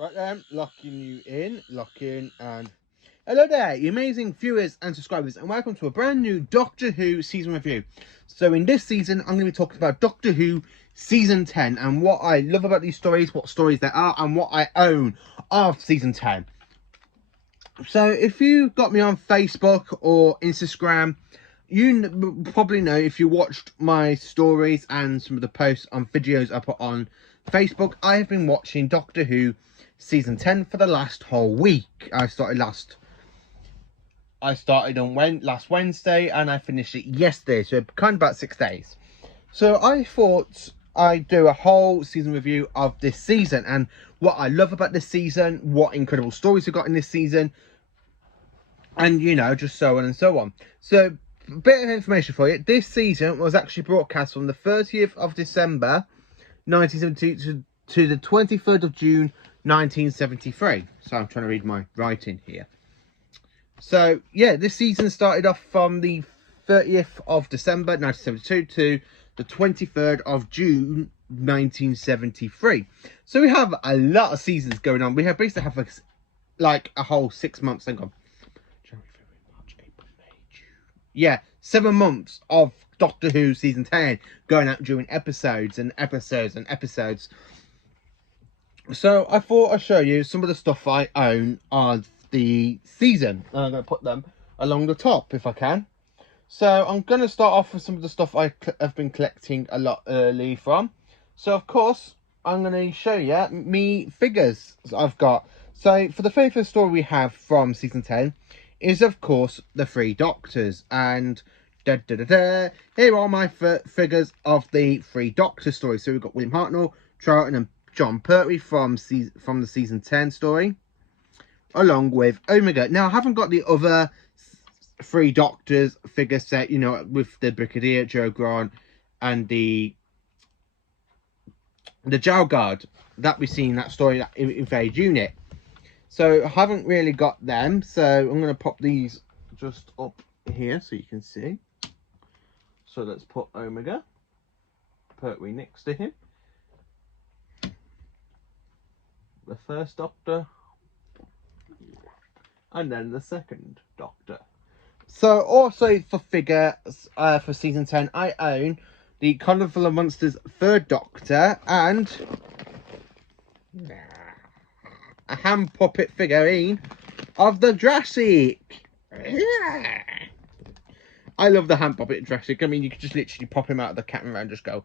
Right then, locking you in, locking, and hello there, you amazing viewers and subscribers, and welcome to a brand new Doctor Who season review. So in this season, I'm going to be talking about Doctor Who season 10 and what I love about these stories, what stories there are, and what I own of season 10. So if you got me on Facebook or Instagram, you probably know, if you watched my stories and some of the posts on videos I put on Facebook, I have been watching Doctor Who season 10 for the last whole week. I started on last Wednesday and I finished it yesterday, so kind of about 6 days. So I thought I'd do a whole season review of this season and what I love about this season, what incredible stories we got in this season, and you know, just so on and so on. So a bit of information for you. This season was actually broadcast from the 30th of December 1972 to the 23rd of June 1973. So I'm trying to read my writing here. So yeah, this season started off from the 30th of December 1972 to the 23rd of June 1973. So we have a lot of seasons going on. We have basically have like a whole 6 months. Hang on. January, February, March, April, May, June. Yeah, 7 months of Doctor Who season 10 going out during episodes and episodes and episodes. So I thought I'd show you some of the stuff I own of the season. I'm going to put them along the top if I can. So I'm going to start off with some of the stuff I have been collecting a lot early from. So of course I'm going to show you me figures I've got. So for the very first story we have from season 10 is of course the Three Doctors, and here are my figures of the Three Doctors story. So we've got William Hartnell, Charlton and John Pertwee from the season 10 story, along with Omega. Now I haven't got the other Three Doctors figure set, you know, with the Brigadier, Joe Grant, and the Jail Guard that we see in that story, that Invade Unit. So I haven't really got them, so I'm going to pop these just up here so you can see. So let's put Omega, Pertwee next to him, the first Doctor, and then the second Doctor. So also for figures for season 10, I own the Carnival of Monsters third Doctor and a hand puppet figurine of the Jurassic. I love the hand puppet Jurassic. I mean, you could just literally pop him out of the camera and just go.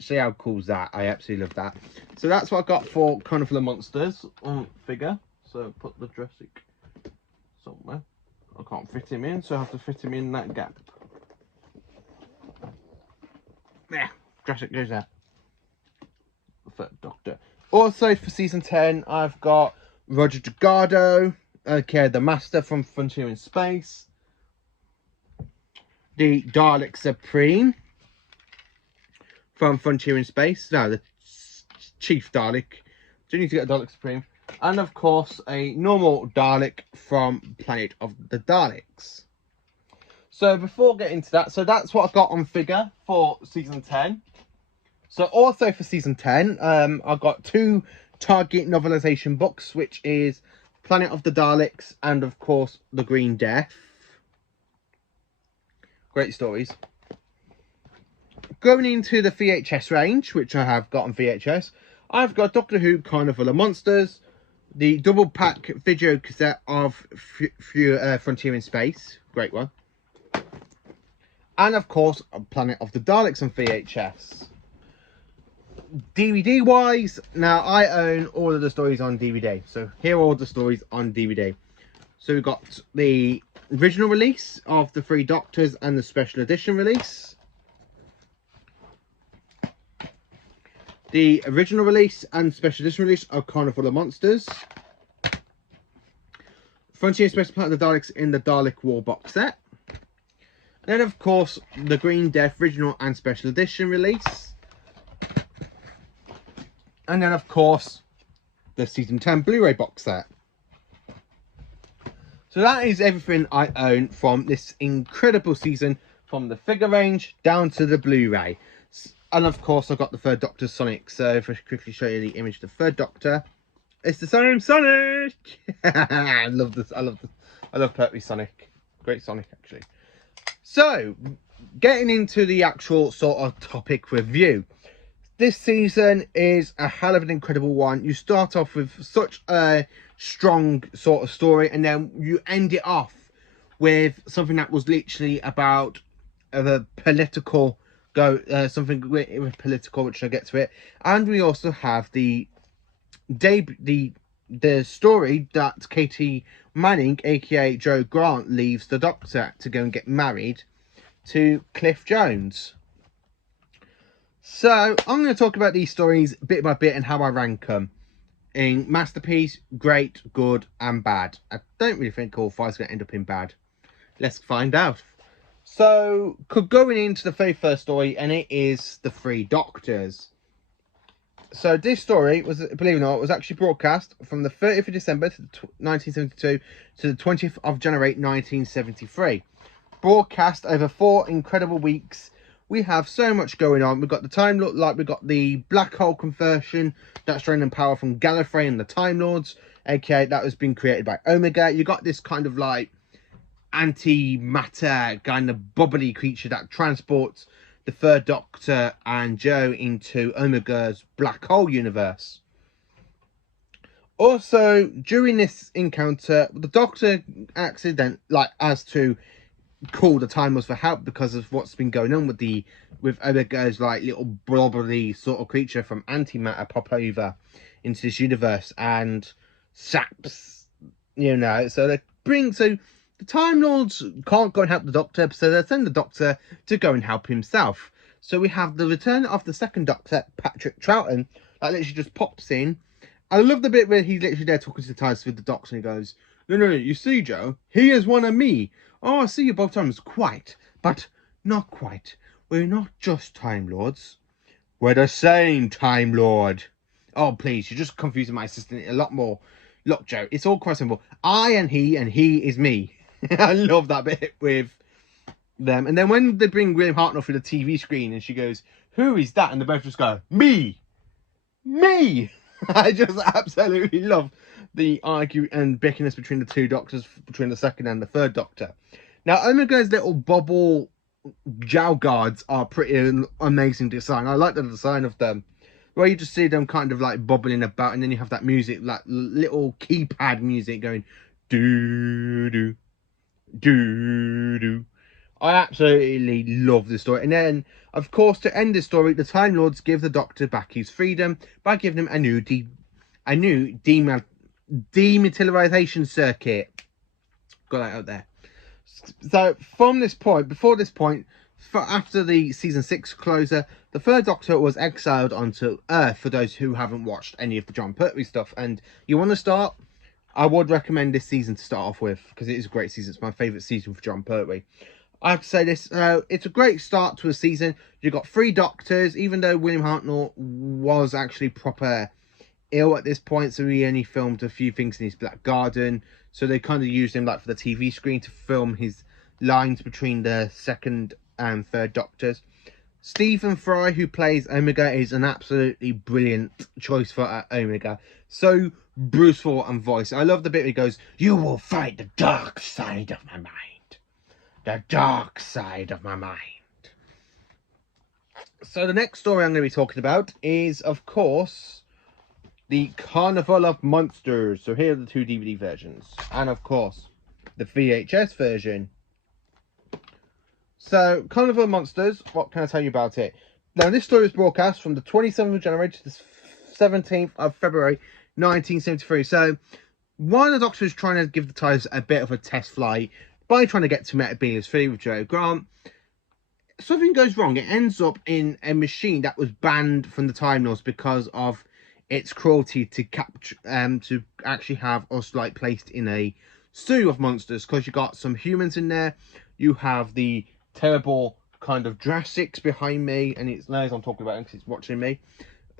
See how cool is that? I absolutely love that. So that's what I got for Carnival of Monsters figure. So put the Jurassic somewhere. I can't fit him in, so I have to fit him in that gap. There, Jurassic goes there. Third Doctor. Also for season 10, I've got Roger Delgado, okay, the Master from Frontier in Space, the Dalek Supreme from Frontier in Space. No, the Chief Dalek. Do you need to get a Dalek Supreme? And of course, a normal Dalek from Planet of the Daleks. So before getting to that, so that's what I got on figure for season 10. So also for season 10, I've got 2 Target novelization books, which is Planet of the Daleks and of course The Green Death. Great stories. Going into the VHS range, which I have got on VHS, I've got Doctor Who Carnival of Monsters, the double pack video cassette of Frontier in Space, great one, and of course Planet of the Daleks on VHS. DVD wise, now I own all of the stories on DVD, so here are all the stories on DVD. So we've got the original release of the Three Doctors and the special edition release, the original release and special edition release of Carnival of Monsters, Frontier Space Planet of the Daleks in the Dalek War box set, then of course the Green Death original and special edition release, and then of course the season 10 Blu-ray box set. So that is everything I own from this incredible season, from the figure range down to the Blu-ray. And of course, I've got the third Doctor Sonic. So if I quickly show you the image of the third Doctor, it's the same Sonic. I love this. I love Pertwee Sonic. Great Sonic, actually. So, getting into the actual sort of topic review. This season is a hell of an incredible one. You start off with such a strong sort of story, and then you end it off with something that was literally about a political something political, which I'll get to it. And we also have the story that Katie Manning, aka Joe Grant, leaves the Doctor to go and get married to Cliff Jones. So I'm going to talk about these stories bit by bit and how I rank them in masterpiece, great, good, and bad. I don't really think all five is going to end up in bad. Let's find out. So, going into the very first story, and it is The Three Doctors. So this story was, believe it or not, was actually broadcast from the 30th of December 1972 to the 20th of January 1973. Broadcast over 4 incredible weeks. We have so much going on. We've got the Time Lord, like we've got the black hole conversion that's draining power from Gallifrey and the Time Lords, aka that has been created by Omega. You got this kind of like antimatter kind of bubbly creature that transports the third Doctor and Joe into Omega's black hole universe. Also, during this encounter, the Doctor has to call the Time Lords for help because of what's been going on with Omega's like little blobbery sort of creature from antimatter pop over into this universe and saps, so the Time Lords can't go and help the Doctor, so they send the Doctor to go and help himself. So we have the return of the second Doctor, Patrick Troughton, that literally just pops in. I love the bit where he's literally there talking to the TARDIS with the Doctor, and he goes, No, you see, Joe, he is one of me. Oh, I see you both times. Quite, but not quite. We're not just Time Lords. We're the same Time Lord. Oh, please, you're just confusing my assistant a lot more. Look, Joe, it's all quite simple. I and he is me. I love that bit with them. And then when they bring William Hartnell through the TV screen and she goes, who is that? And they both just go, me. I just absolutely love the argue and bickiness between the two Doctors, between the second and the third Doctor. Now, Omega's little bubble jowl guards are pretty amazing design. I like the design of them, where you just see them kind of like bubbling about, and then you have that music, like little keypad music going doo doo doo doo. I absolutely love this story. And then, of course, to end this story, the Time Lords give the Doctor back his freedom by giving him a new dematerialization circuit. Got that out there. So from this point, after the season 6 closer, the third Doctor was exiled onto Earth. For those who haven't watched any of the John Pertwee stuff, and you want to start, I would recommend this season to start off with, because it is a great season. It's my favourite season for John Pertwee. I have to say this, it's a great start to a season. You've got 3 Doctors, even though William Hartnell was actually proper ill at this point, so he only filmed a few things in his Black Garden. So they kind of used him like for the TV screen to film his lines between the second and third Doctors. Stephen Fry, who plays Omega, is an absolutely brilliant choice for Omega. So brutal and voice. I love the bit where he goes, "You will fight the dark side of my mind. The dark side of my mind." So the next story I'm going to be talking about is, of course, the Carnival of Monsters. So here are the 2 DVD versions. And, of course, the VHS version. So, Carnival of Monsters, what can I tell you about it? Now, this story was broadcast from the 27th of January to the 17th of February 1973. So, while the Doctor was trying to give the TARDIS a bit of a test flight by trying to get to Metebelis 3 with Joe Grant, something goes wrong. It ends up in a machine that was banned from the Time Lords because of its cruelty to capture, to actually have us like placed in a stew of monsters. Because you got some humans in there, you have the terrible kind of Jurassics behind me, and it's knows I'm talking about it because it's watching me.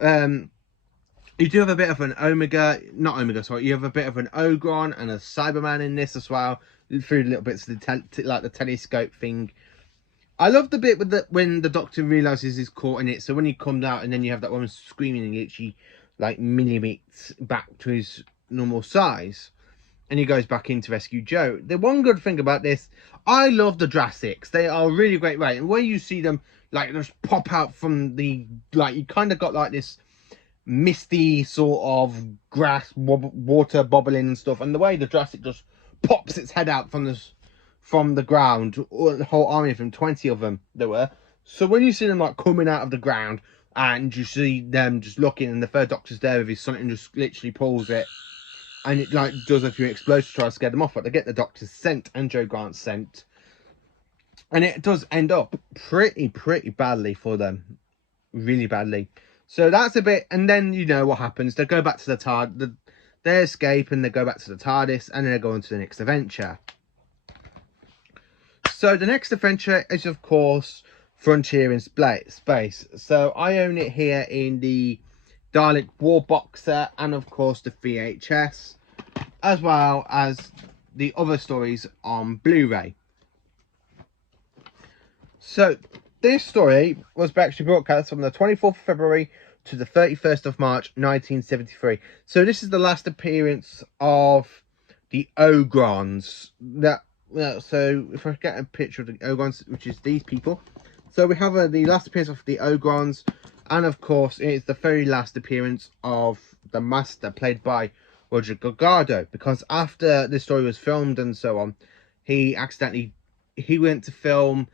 You do have a bit of an you have a bit of an Ogron and a Cyberman in this as well, through little bits of the telescope thing. I love the bit with when the Doctor realizes he's caught in it. So when he comes out, and then you have that woman screaming, and he literally like millimeters back to his normal size, and he goes back in to rescue Joe. The one good thing about this, I love the Drastics. They are really great, right? And when you see them like just pop out from the, like, you kind of got like this misty sort of grass water bubbling and stuff, and the way the Jurassic just pops its head out from the ground, the whole army of them, 20 of them there were. So when you see them like coming out of the ground, and you see them just looking, and the third Doctor's there with his son and just literally pulls it, and it like does a few explosions to try to scare them off, but they get the Doctor's scent and Joe Grant's scent, and it does end up pretty badly for them, really badly. So that's a bit, and then you know what happens. They go back to the TARDIS, they escape, and they go back to the TARDIS, and then they go on to the next adventure. So the next adventure is, of course, Frontier in Space. So I own it here in the Dalek War box set, and of course the VHS, as well as the other stories on Blu-ray. So this story was actually broadcast from the 24th of February to the 31st of March 1973. So this is the last appearance of the Ogrons. So if I get a picture of the Ogrons, which is these people. So we have the last appearance of the Ogrons, and of course it's the very last appearance of the Master, played by Roger Delgado, because after this story was filmed and so on, he went to film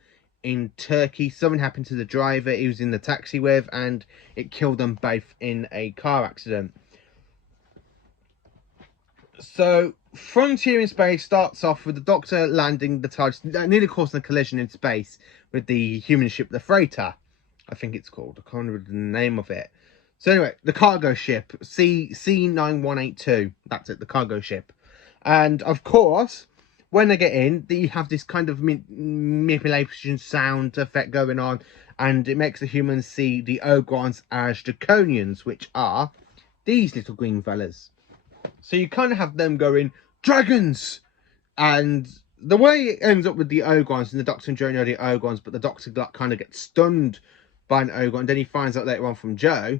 in Turkey. Something happened to the driver he was in the taxi with, and it killed them both in a car accident. So Frontier in Space starts off with the Doctor landing the TARDIS, nearly causing a collision in space with the human ship, the Freighter, I think it's called. I can't remember the name of it. So anyway, the cargo ship, C9182, that's it, the cargo ship. And of course, when they get in, you have this kind of manipulation sound effect going on, and it makes the humans see the Ogrons as Draconians, which are these little green fellas. So you kind of have them going, dragons! And the way it ends up with the Ogrons, and the Doctor and Joe know the Ogrons, but the Doctor kind of gets stunned by an Ogron, and then he finds out later on from Joe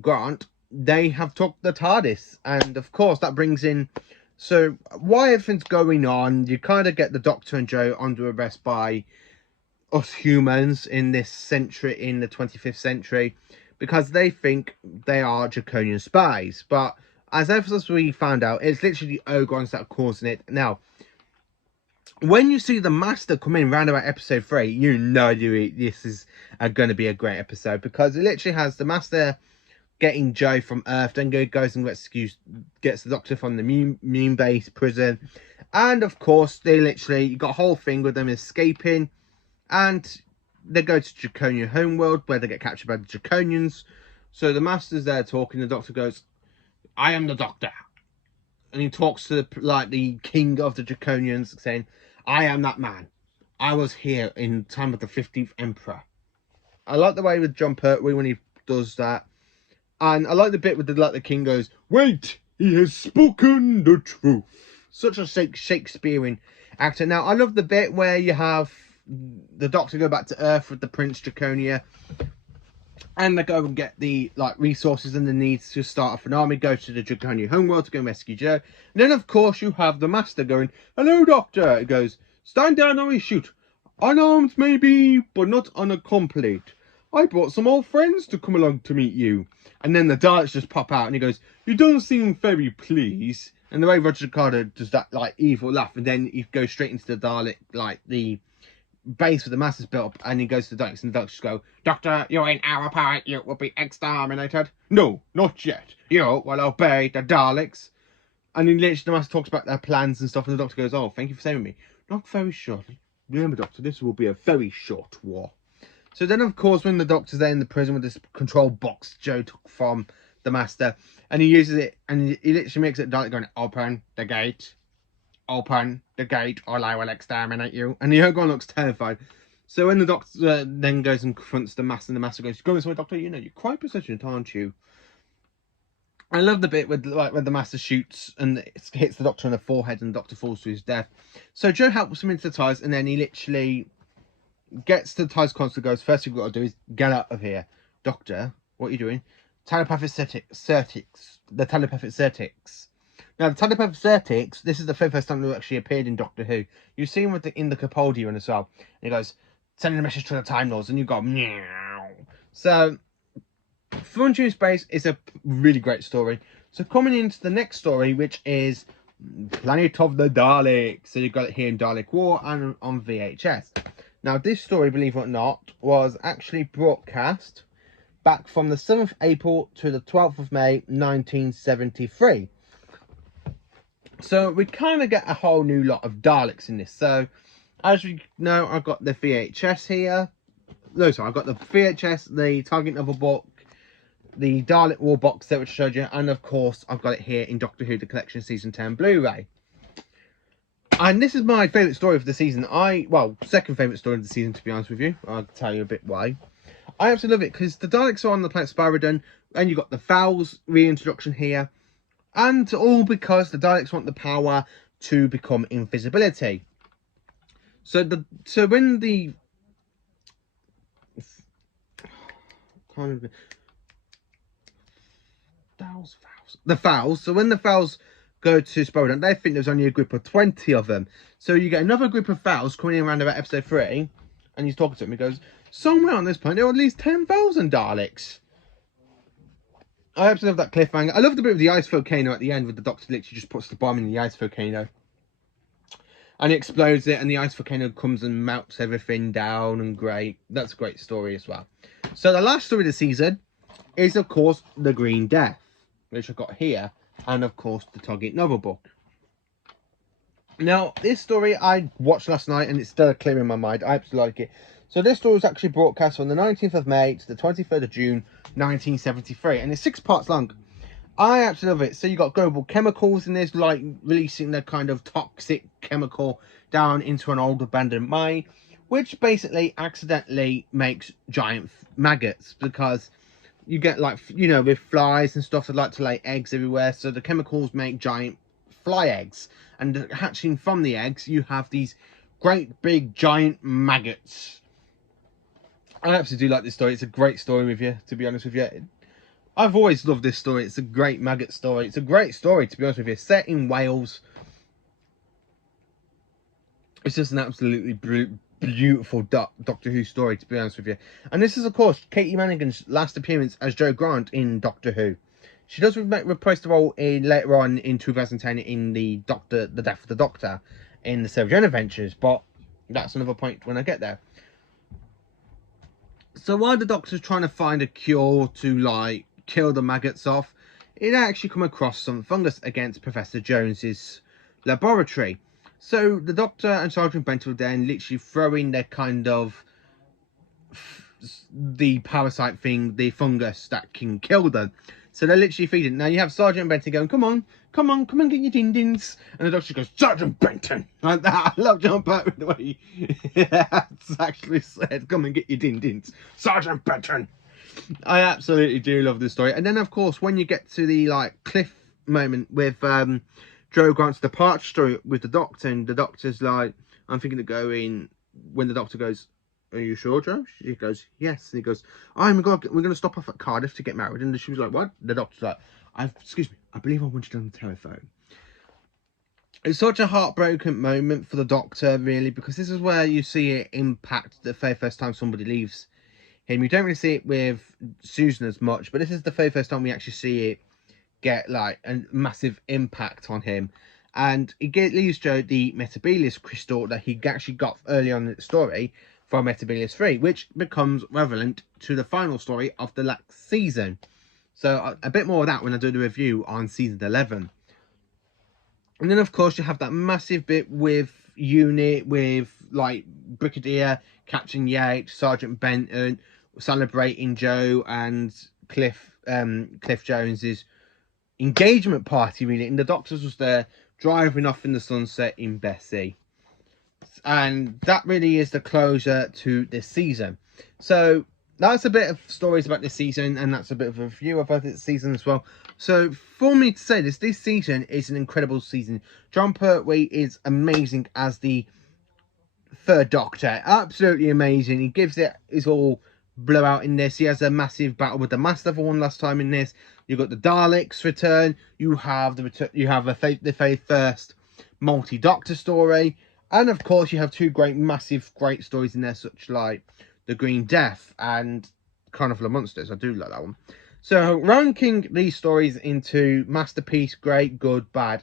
Grant, they have took the TARDIS. And of course that brings in, so while everything's going on, you kind of get the Doctor and Joe under arrest by us humans in this century, in the 25th century, because they think they are Draconian spies. But as we found out, it's literally the Ogrons that are causing it. Now, when you see the Master come in round about episode 3, you know this is going to be a great episode, because it literally has the Master getting Joe from Earth, then goes and gets the Doctor from the moon base prison, and of course you got a whole thing with them escaping, and they go to Draconian homeworld where they get captured by the Draconians. So the Master's there talking, the Doctor goes, "I am the Doctor," and he talks to the king of the Draconians, saying, "I am that man. I was here in time of the 15th Emperor." I like the way with John Pertwee when he does that. And I like the bit with the king goes, "Wait, he has spoken the truth." Such a Shakespearean actor. Now, I love the bit where you have the Doctor go back to Earth with the Prince Draconia, and they go and get the resources and the needs to start off an army, go to the Draconian homeworld to go and rescue Joe. And then, of course, you have the Master going, "Hello, Doctor." It goes, "Stand down or we shoot. Unarmed maybe, but not unaccompanied. I brought some old friends to come along to meet you." And then the Daleks just pop out, and he goes, "You don't seem very pleased." And the way Roger Carter does that evil laugh, and then he goes straight into the Dalek, the base with the Master's built up, and he goes to the Daleks, and the Daleks just go, "Doctor, you're in our power, you will be exterminated." "No, not yet. You will obey the Daleks." And then literally the Master talks about their plans and stuff, and the Doctor goes, "Oh, thank you for saving me. Not very shortly. Remember, Doctor, this will be a very short war." So then, of course, when the Doctor's there in the prison with this control box Joe took from the Master, and he uses it, and he literally makes it Dalek going, "Open the gate. Open the gate, or I will exterminate you." And the Ogron looks terrified. So when the Doctor then goes and confronts the Master, and the Master goes, "Go this way, Doctor, you're quite persistent, aren't you?" I love the bit with when the Master shoots and it hits the Doctor in the forehead, and the Doctor falls to his death. So Joe helps him into the TARDIS, and then he literally gets to the TARDIS console, goes, first thing we've got to do is get out of here. Doctor, what are you doing? Telepathic certics. The telepathic certics. Now, the telepathic certics, this is the first time they actually appeared in Doctor Who. You've seen with in the Capaldi one as well. And he goes, sending a message to the Time Lords, and you go, meow. So, Frontier in Space is a really great story. So, coming into the next story, which is Planet of the Daleks. So, you've got it here in Dalek War and on VHS. Now, this story, believe it or not, was actually broadcast back from the 7th of April to the 12th of May, 1973. So we kind of get a whole new lot of Daleks in this. So, as we know, I've got the VHS here. No, sorry, I've got the VHS, the Target Novel book, the Dalek War box set which I showed you, and of course, I've got it here in Doctor Who, The Collection Season 10 Blu-ray. And this is my favourite story of the season. Second favourite story of the season, to be honest with you. I'll tell you a bit why. I absolutely love it because the Daleks are on the planet Spyridon, and you've got the Fowls reintroduction here. And all because the Daleks want the power to become invisibility. So when the Fowls, so when the Fowls go to Spyridon, they think there's only a group of 20 of them. So you get another group of Fowls coming in around about episode 3, and he's talking to him. He goes, somewhere on this planet there are at least 10,000 Daleks. I absolutely love that cliffhanger. I love the bit of the ice volcano at the end with the Doctor literally just puts the bomb in the ice volcano. And he explodes it, and the ice volcano comes and melts everything down, and great. That's a great story as well. So the last story of the season is, of course, The Green Death, which I've got here, and, of course, the Target Novel book. Now, this story I watched last night, and it's still clear in my mind. I absolutely like it. So this story was actually broadcast from the 19th of May to the 23rd of June, 1973. And it's 6 parts long. I absolutely love it. So you got global chemicals in this, like releasing the kind of toxic chemical down into an old abandoned mine, which basically accidentally makes giant maggots, because you get, like, you know, with flies and stuff that like to lay eggs everywhere. So the chemicals make giant fly eggs. And hatching from the eggs, you have these great big giant maggots. I absolutely do like this story. It's a great story with you, to be honest with you. I've always loved this story. It's a great maggot story. It's a great story, to be honest with you. Set in Wales. It's just an absolutely beautiful Doctor Who story, to be honest with you. And this is, of course, Katie Madigan's last appearance as Jo Grant in Doctor Who. She does reprise the role later on in 2010 in the Death of the Doctor in the Sarah Jane Adventures, but that's another point when I get there. So while the Doctor's trying to find a cure to, like, kill the maggots off, it actually come across some fungus against Professor Jones's laboratory. So the Doctor and Sergeant Benton then literally throwing their kind of the parasite thing, the fungus that can kill them. So they're literally feeding. Now you have Sergeant Benton going, come on, get your din-dins. And the Doctor goes, Sergeant Benton. Like that. I love John Pertwee the way he actually said, come and get your din-dins. Sergeant Benton. I absolutely do love this story. And then, of course, when you get to the, like, cliff moment with Jo Grant's departure story with the Doctor, and the Doctor's like, I'm thinking of going, when the Doctor goes, are you sure, Jo? She goes, yes. And he goes, oh my God, we're going to stop off at Cardiff to get married. And she was like, what? The Doctor's like, excuse me, I believe I want you on the telephone. It's such a heartbroken moment for the Doctor, really, because this is where you see it impact the very first time somebody leaves him. You don't really see it with Susan as much, but this is the very first time we actually see it get, like, a massive impact on him. And it leaves Jo the Metabelius crystal that he actually got early on in the story from Metabelius 3, which becomes relevant to the final story of the last season. So a bit more of that when I do the review on season 11. And then, of course, you have that massive bit with Unit, with, like, Brigadier, Captain Yates, Sergeant Benton, celebrating Jo and Cliff Jones's engagement party, really. And the Doctors was there driving off in the sunset in Bessie. And that really is the closure to this season. So that's a bit of stories about this season, and that's a bit of a review about this season as well. So for me to say this season is an incredible season. John Pertwee is amazing as the Third Doctor, absolutely amazing. He gives it his all blowout in this. He has a massive battle with the Master for one last time in this. You've got the Daleks return. You have the very first multi-Doctor story, and of course you have two great stories in there, such like the Green Death and Carnival of Monsters. I do like that one. So ranking these stories into masterpiece, great, good, bad,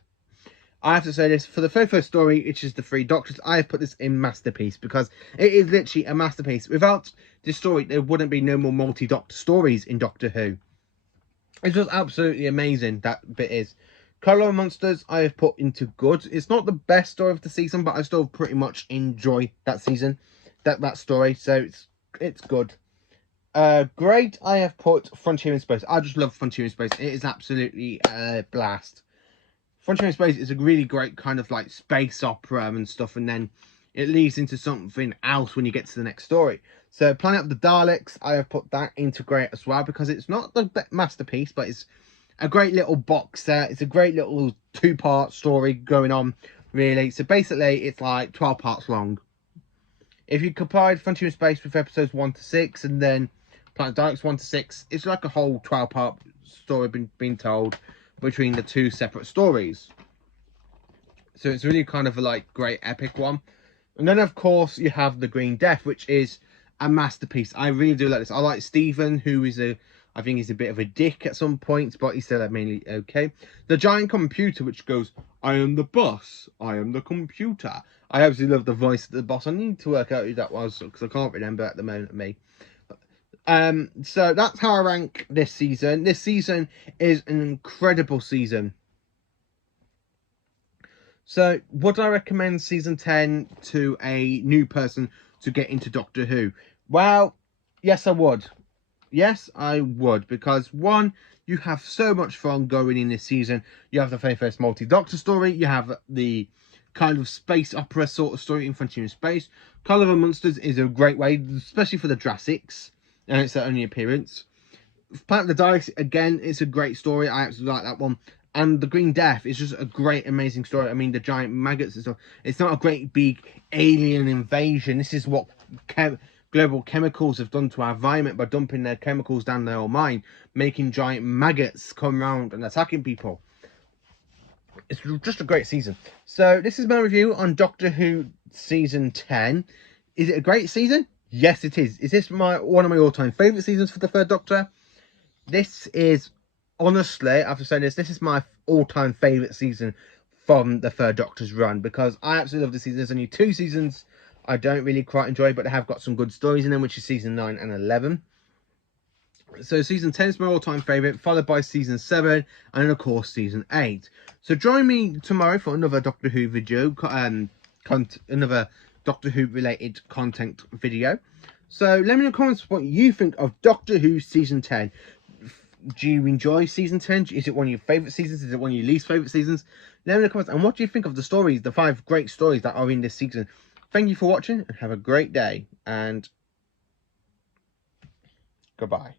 I have to say this, for the very first story, which is the Three Doctors, I have put this in masterpiece because it is literally a masterpiece. Without this story, there wouldn't be no more multi-Doctor stories in Doctor Who. It's just absolutely amazing, that bit is. Carnival of Monsters, I have put into good. It's not the best story of the season, but I still pretty much enjoy that season, that story, so it's good. Great, I have put Frontier in Space. I just love Frontier in Space. It is absolutely a blast. Frontier in Space is a really great kind of like space opera and stuff, and then it leads into something else when you get to the next story. So Planet of the Daleks, I have put that into great as well, because it's not the masterpiece, but it's a great little box set. It's a great little two-part story going on, really. So basically, it's like 12 parts long. If you combine Frontier in Space with episodes 1 to 6, and then Planet of the Daleks 1 to 6, it's like a whole 12-part story being told between the two separate stories. So it's really kind of a like great epic one. And then of course you have the Green Death, which is a masterpiece. I really do like this. I like Stephen, who is I think he's a bit of a dick at some points, but he's still mainly okay. The giant computer, which goes, I am the boss, I am the computer. I absolutely love the voice of the boss. I need to work out who that was, because I can't remember at the moment. So that's how I rank this season. This season is an incredible season. So would I recommend season 10 to a new person to get into Doctor Who? Well, yes, I would. Yes, I would, because one, you have so much fun going in this season. You have the very first multi-Doctor story. You have the kind of space opera sort of story in Frontier in Space. Carnival of Monsters is a great way, especially for the Jurassics, and it's their only appearance. Planet of the Daleks, again, it's a great story. I absolutely like that one. And the Green Death is just a great, amazing story. I mean, the giant maggots and stuff. It's not a great big alien invasion. This is what global chemicals have done to our environment by dumping their chemicals down their own mine, making giant maggots come around and attacking people. It's just a great season. So this is my review on Doctor Who season 10. Is it a great season? Yes, it is. Is this one of my all-time favourite seasons for the Third Doctor? This is, honestly, after saying this is my all-time favourite season from the Third Doctor's run, because I absolutely love the season. There's only 2 seasons I don't really quite enjoy, but they have got some good stories in them, which is season 9 and 11. So season 10 is my all-time favourite, followed by season 7, and then of course season 8. So join me tomorrow for another Doctor Who video, another Doctor Who related content video. So let me know in the comments what you think of Doctor Who season 10. Do you enjoy season 10? Is it one of your favourite seasons? Is it one of your least favourite seasons? Let me know in the comments. And what do you think of the stories, the 5 great stories that are in this season? Thank you for watching, and have a great day. And goodbye.